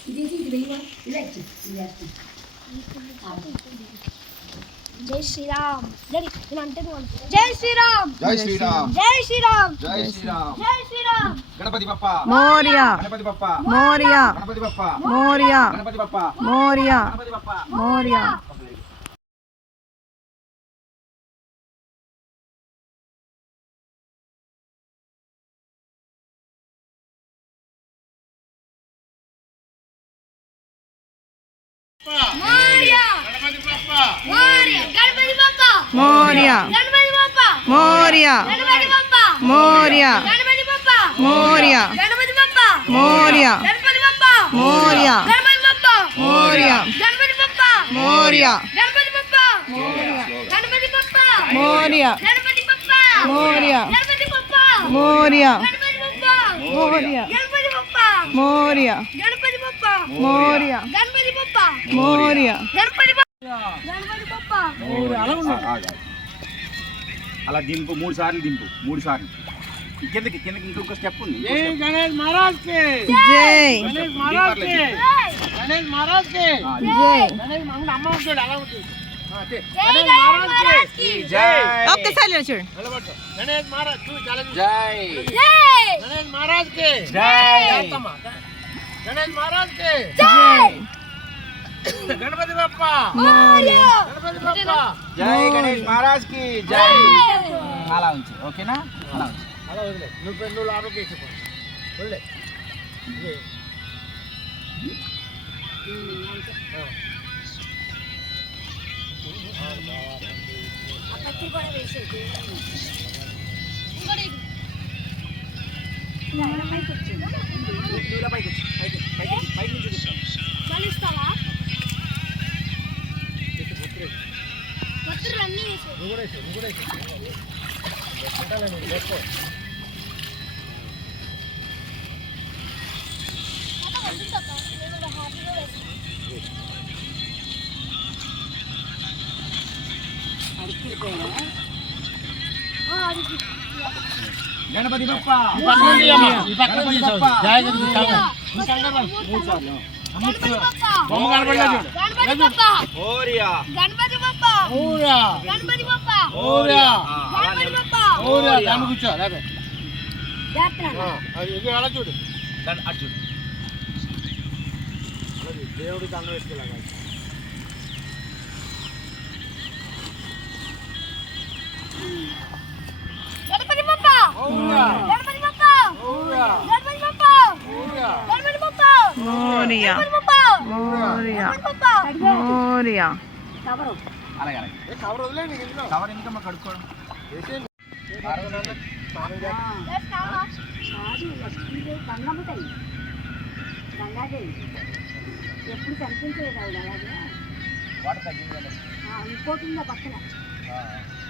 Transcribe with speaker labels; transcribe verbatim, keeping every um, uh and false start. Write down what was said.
Speaker 1: जय श्री राम जय जय श्री राम
Speaker 2: जय श्री राम
Speaker 1: जय श्री राम
Speaker 2: जय श्री राम
Speaker 1: जय श्री राम
Speaker 2: गणपति बप्पा
Speaker 3: मोरिया
Speaker 2: गणपति बप्पा
Speaker 3: मोरिया
Speaker 2: गणपति बप्पा
Speaker 3: मोरिया
Speaker 2: गणपति बप्पा
Speaker 3: मोरिया
Speaker 2: गणपति बप्पा
Speaker 3: मोरिया
Speaker 1: मोरिया
Speaker 4: गणपति बप्पा
Speaker 1: मोरिया गणपति बप्पा
Speaker 3: मोरिया
Speaker 1: गणपति बप्पा
Speaker 3: मोरिया
Speaker 1: गणपति बप्पा
Speaker 3: मोरिया
Speaker 1: गणपति बप्पा
Speaker 3: मोरिया
Speaker 1: गणपति बप्पा
Speaker 3: मोरिया
Speaker 1: गणपति बप्पा
Speaker 3: मोरिया
Speaker 1: गणपति बप्पा
Speaker 3: मोरिया
Speaker 1: गणपति बप्पा
Speaker 3: मोरिया
Speaker 1: गणपति बप्पा गणपति बप्पा
Speaker 3: मोरिया
Speaker 1: गणपति बप्पा
Speaker 3: मोरिया
Speaker 1: गणपति बप्पा
Speaker 3: मोरिया
Speaker 1: गणपति बप्पा
Speaker 3: मोरिया
Speaker 1: गणपति बप्पा
Speaker 3: मोरिया
Speaker 1: गणपति बप्पा
Speaker 3: मोरिया
Speaker 1: गणपति बप्पा
Speaker 3: मोरिया
Speaker 1: गणपति बप्पा गणपति बप्पा
Speaker 2: అలా దింపు మూడు సార్లు దింపు మూడు సార్లు కిందకి కిందకి ఇంకొక స్టెప్ ఉంది
Speaker 4: जय गणेश महाराज के
Speaker 3: जय
Speaker 4: गणेश महाराज के गणेश महाराज के
Speaker 3: जय
Speaker 4: गणेश मंगल अम्मा చూడు అలా ఉంటుంది
Speaker 1: जय गणेश महाराज की
Speaker 2: జై
Speaker 3: ఒక్కసారి చూడు
Speaker 4: నిలబడు గణేష్ మహారాజ్ చూడు చాలా
Speaker 2: జై
Speaker 1: जय
Speaker 4: गणेश महाराज के
Speaker 2: జై
Speaker 4: जातम्मा गणेश महाराज के
Speaker 3: जय
Speaker 4: गणपति बप्पा
Speaker 1: मोरिया
Speaker 4: गणपति बप्पा
Speaker 2: జై గణేష్ మహారాజ్ కి జై అలా ఉంచు ఓకేనా అలా ఉంచు
Speaker 4: అలా వదిలే నువ్వు పెన్ను లోపలికి వేసుకో వదిలే ఇది.
Speaker 1: అక్కడికి కూడా వేసేది
Speaker 2: నువ్వుల పైకి వచ్చి పైకి పైకి పైకి నుంచి చూపిస్తాను
Speaker 1: మళ్ళీస్తావా పత్రులు అన్నీ వేసేది
Speaker 4: నువ్వు కూడా వేసుకో నువ్వు కూడా వేసుకో పెట్టాలి నువ్వు వేసుకో
Speaker 2: గణపతి బప్పా
Speaker 4: ఈ పక్కన తీయమ్మా. ఈ పక్కన తీసావు. జాగ్రత్తగా తీసావు. ఈ కంగారు పడు.
Speaker 2: మూడు సార్లు
Speaker 1: గణపతి బప్ప
Speaker 4: బొమ్మ కనపడలే చూడు.
Speaker 1: గణపతి బప్ప
Speaker 2: ఓరియా
Speaker 1: గణపతి బప్ప
Speaker 4: ఊరా
Speaker 1: గణపతి బప్ప
Speaker 4: ఊరా
Speaker 1: గణపతి బప్ప
Speaker 4: ఊరా దాన్ని కూర్చో లేకపోతే
Speaker 1: జాత్ర
Speaker 4: అది ఇది అలా చూడు
Speaker 2: అర్జున్
Speaker 4: దేవుడికి దండ వేసుకోలేక
Speaker 1: గణపతి బప్ప
Speaker 4: ఊరా
Speaker 1: గణపతి బప్ప
Speaker 4: ఊరా
Speaker 1: గణపతి బప్ప
Speaker 4: ఊరా
Speaker 1: గణపతి బప్ప
Speaker 3: मोरिया
Speaker 1: గణపతి బప్ప
Speaker 3: मोरिया
Speaker 1: గణపతి బప్ప
Speaker 3: मोरिया
Speaker 1: కవరు
Speaker 2: అలాగే అలాగే
Speaker 4: ఏ కవర్ వదిలేండి ఇందులో
Speaker 2: కవర్ ఎందుకమ్మా కడుక్కోవడం
Speaker 4: వేసేయండి భారత నాన్న స్నానం చేస్తా.
Speaker 1: కాదు లక్ష్మీదేవి గంగమ్మ తల్లి గంగాదేవి ఎప్పుడు కనిపించలేదు ఆవిడ అలాగే
Speaker 2: వాటర్ తగ్గింది కదా
Speaker 1: ఇంకోటి ఉందా పక్కన
Speaker 2: ఆ.